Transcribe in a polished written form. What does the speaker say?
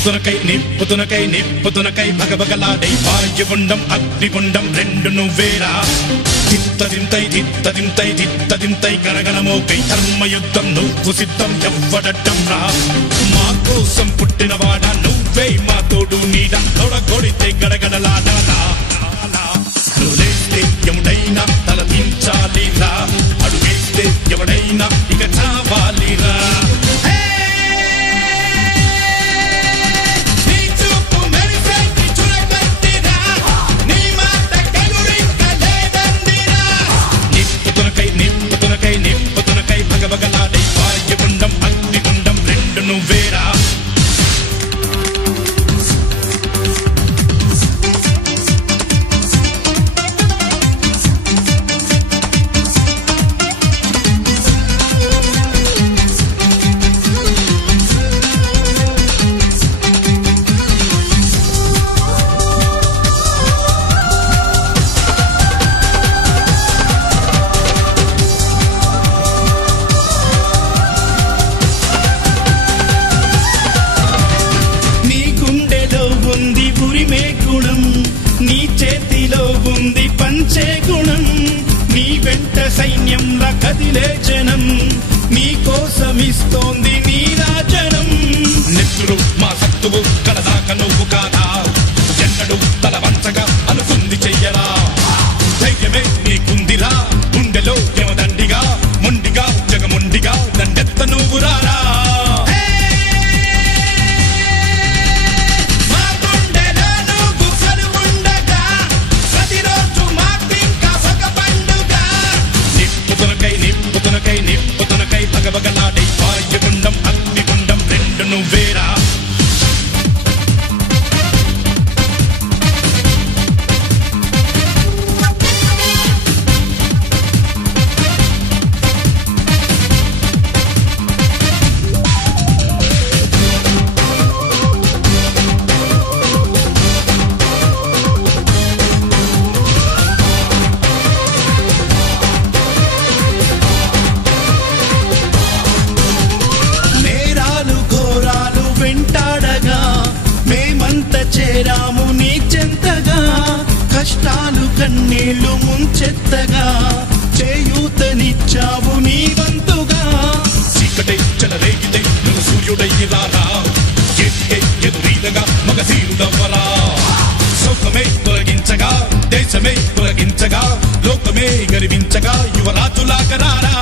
నిప్పుతునకై భగభగలాడై వాయుగుండం అగ్నిగుండం రెండు నువ్వేరా తిత్తదింతై గరగణమోకై ధర్మయుద్ధం నువ్వు సిద్ధం ఎవ్వడట్టం రా మా కోసం పుట్టినవాడా నువ్వే మా తోడు నీడ తొడగొడితే గడగడలాడాలా నువ్వేస్తే ఎవడైనా తల దించాలిరా అడుగేస్తే ఎవడైనా ఇక చావాలిరా నిప్పుతునకై భగభగలాడై వాయుగుండం అగ్నిగుండం రెండు నువ్వేరా నీ చేతిలో ఉంది పంచే గుణం నీ వెంట సైన్యంలా కదిలే జనం నీ కోసమిస్తోంది నీ రాజనం నెత్తురు మా సత్తువు కడదాక నువ్వు కాదా ఎన్నడు తల వంచగా అనుకుంది చెయ్యరా ధైర్యమే నీకుందిరా గుండెలో యమదండిగా మొండిగా జగముండిగా దండెత్త నువ్వు రారా నిప్పుతునకై భగభగలాడై వాయుగుండం అగ్నిగుండం రెండు నువ్వేరా చేరాము నీ చెంతగా కష్టాలు కన్నీళ్లు ముంచెత్తగా చేయూతనిచ్చావు నీ వంతుగా చీకటై చెలరేగితే నువ్వు సూర్యుడయ్యి రారా ఎదురీదగా మగధీరుడవ్వరా సౌఖమే తొలగించగా దేశమే తొలగించగా లోకమే గర్వించగా యువరాజులాగరారా